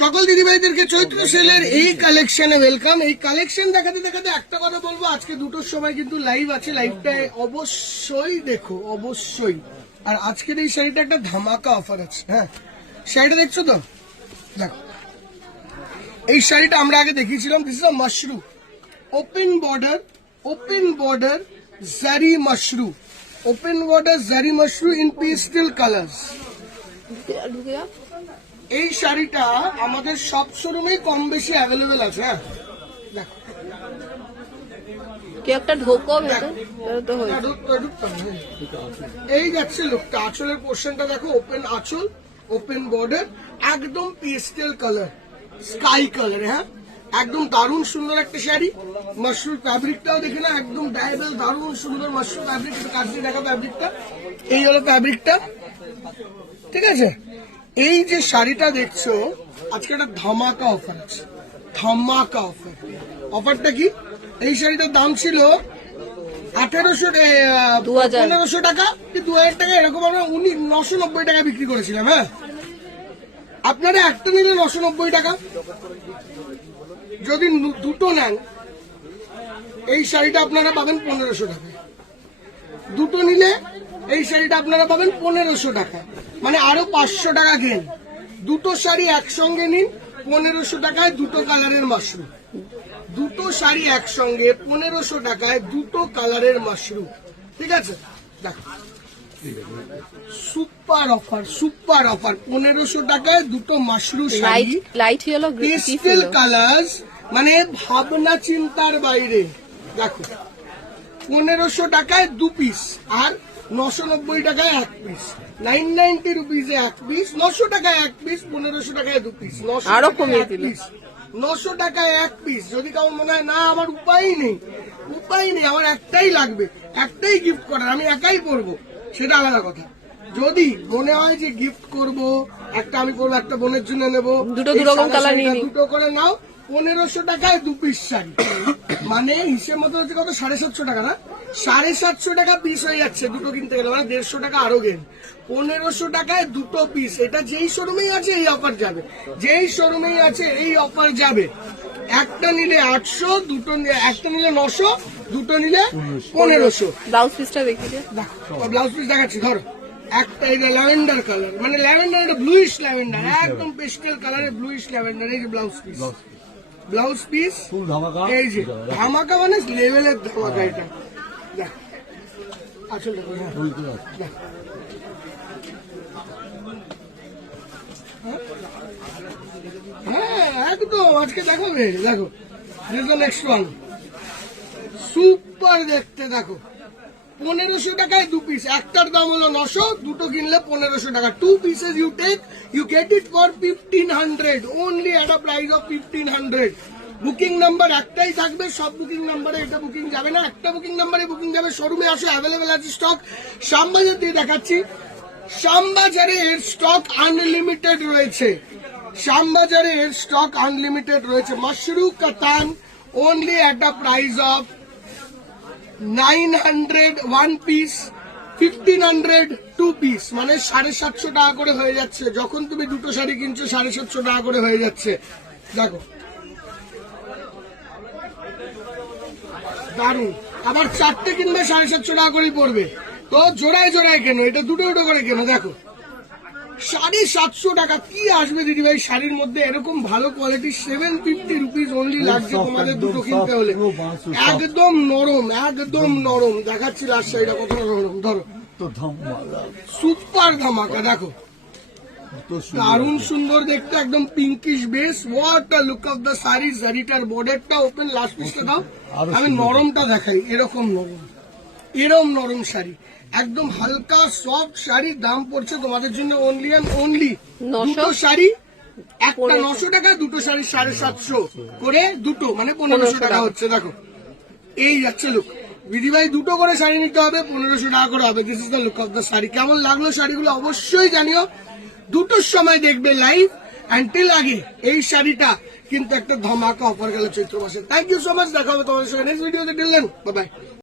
সকল দিদিভাইদেরকে চৈত্র সেলের এই কালেকশনে ওয়েলকাম। এই কালেকশন দেখাতে দেখাতে একটা কথা বলবো, আজকে দুটোর সময় কিন্তু লাইভ আছে, লাইভটায় অবশ্যই দেখো অবশ্যই। আর আজকের এই শাড়িটা একটা ধামাকা অফার আছে। হ্যাঁ, শাড়িটা দেখছো তো? দেখো, এই শাড়িটা আমরা আগে দেখিয়েছিলাম। This is a Mashru, open border জারি মাশরু, ওপেন বর্ডার জারি মাশরু ইন পেস্টেল কালার্স। এই শাড়িটা আমাদের সব শোরুমেই কম বেশি অ্যাভেলেবেল আছে। হ্যাঁ, দেখো এই যাচ্ছে লুকটা। আঁচলের পোর্শনটা দেখো, ওপেন আঁচল, ওপেন বর্ডার, একদম পেস্টেল কালার, স্কাই কালার। হ্যাঁ, একদম দারুণ সুন্দর একটা শাড়ি। মাশরুম ফ্যাব্রিকটাও দেখে না, একদম ডায়াবেল দারুণ সুন্দর মাশরুম ফ্যাব্রিক। একটু কাছ দিয়ে দেখা ফ্যাব্রিকটা, এই হলো ফ্যাব্রিকটা, ঠিক আছে। এই যে শাড়িটা দেখছো, আজকে একটা ধামাকা অফার আছে, ধামাকা অফার। অফারটা কি? এই শাড়িটার দাম ছিল 1500 টাকা কি 2000 টাকা এরকম, আমরা 990 টাকা বিক্রি করেছিলাম। হ্যাঁ, আপনারা একটা নিলে 990 টাকা, যদি দুটো নেন এই শাড়িটা আপনারা পাবেন 1500 টাকা। দুটো নিলে এই শাড়িটা আপনারা পাবেন 1500 টাকা, মানে আরো 500 টাকা গেন। দুটো শাড়ি একসঙ্গে নিন 1500 টাকায়, দুটো কালারের মাশরু। দুটো শাড়ি একসঙ্গে 1500 টাকায়, দুটো কালারের মাশরু, ঠিক আছে। দেখো, সুপার অফার, সুপার অফার। 1500 টাকায় দুটো Mashru sari, light yellow pastel colours, মানে ভাবনা চিন্তার বাইরে। দেখো, 1500 টাকায় 2 পিস আর 990 টাকায় 1 পিস, 990 রুপিসে 1 পিস, 900 টাকায় 1 পিস, 1500 টাকায় 2 পিস, 900 টাকায় 1 পিস। যদি কারণ মনে হয় না আমার উপায় নেই, আমার একটাই লাগবে, একটাই গিফট করার, আমি একাই পরবো, সেটা আলাদা কথা। যদি মনে হয় যে গিফট করব, একটা আমি করবো, একটা বোনের জন্য নেবো, দুটো করে নাও, 1500 টাকায় 2 পিস শাড়ি, মানে হিসেব মতো হচ্ছে কত, 750 টাকা না, 750 টাকা পিস হয়ে যাচ্ছে দুটো কিনতে গেলে, মানে 150 টাকা আরো গেন। 1500 টাকায় দুটো পিস, এটা যেই শোরুমেই আছে এই অফার যাবে, যেই শোরুমেই আছে এই অফার যাবে। একটা নিলে 800, দুটো একটা নিলে 900, দুটো নিলে 1500। ব্লাউজ পিসটা দেখিয়ে ব্লাউজ পিস দেখাচ্ছি, ধরো একটা, এটা ল্যাভেন্ডার কালার, মানে ল্যাভেন্ডার, এটা ব্লুইশ ল্যাভেন্ডার, একদম পেস্টেল কালারের ব্লুইশ ল্যাভেন্ডার। এই যে ব্লাউজ পিস, ব্লাউজ পিস, এই যে ধামাকা, মানে লেভেলের ধামাকা। এটা দেখ, আসলে হ্যাঁ একদম আজকে দেখাবে। দেখো, নেক্সট ওয়ান, সুপার দেখতে। দেখো, 1500 টাকায় 2 পিস, একটার দাম হলো 900, দুটো কিনলে 1500 টাকা। 2 pieces you take, you get it for 1500, only at a price of 1500। Booking number একটাই থাকবে, সব বুকিং নাম্বারে এটা বুকিং যাবে না, একটা বুকিং নাম্বারে বুকিং যাবে। শোরুমে আসে, অ্যাভেলেবেল আছে স্টক। শ্যামবাজার দিয়ে দেখাচ্ছি, শ্যামবাজারে এর স্টক আনলিমিটেড রয়েছে, শ্যামবাজারে এর স্টক আনলিমিটেড রয়েছে। মাশরু কাতান, only at a price of 900 1 piece, 1500 2 piece, মানে 750 টাকা করে হয়ে যাচ্ছে। যখন তুমি দুটো শাড়ি কিনছো 750 টাকা করে হয়ে যাচ্ছে। দেখো, দারুন। আবার চারটে কিনবে 750 টাকা করেই পড়বে, তো জোড়ায় জোড়ায় কেন, এটা দুটো দুটো করে কেন। দেখো, 750 টাকা কি আসবে দিদি ভাই শাড়ির মধ্যে, এরকম ভালো কোয়ালিটি। 750 রুপিস অনলি লাগছে তোমাদের দুটো কিনতে হলে। একদম নরম, একদম নরম। দেখাচ্ছি লাস্ট শাড়িটা কত নরম, ধরো, সুপার ধামাকা। দেখো, দারুণ সুন্দর দেখতে, একদম pinkish base. What a look of the sari. শাড়িটার বর্ডারটা ওপেন, লাস্ট পিসটা দাও, আমি নরমটা দেখাই। এরকম নরম, এরম নরম শাড়ি, একদম হালকা সফট শাড়ি। দাম পড়ছে তোমাদের জন্য অনলি অ্যান্ড অনলি, দুটো শাড়ি একটা 900 টাকা, দুটো শাড়ি 750 করে, দুটো মানে 1500 টাকা হচ্ছে। দেখো, এই যাচ্ছে লুক। দিদি ভাই দুটো করে শাড়ি নিতে হবে, 1500 টাকা করে হবে। This is the look of the sari. কেমন লাগলো শাড়িগুলো অবশ্যই জানিও। দুটোর সময় দেখবে লাইভ, আনটিল আগে এই শাড়িটা কিন্তু একটা ধামাকা অফার গেল চৈত্র মাসে। থ্যাংক ইউ সো মাচ, দেখা হবে তোমাদের সঙ্গে নেক্সট ভিডিওতে। Bye bye.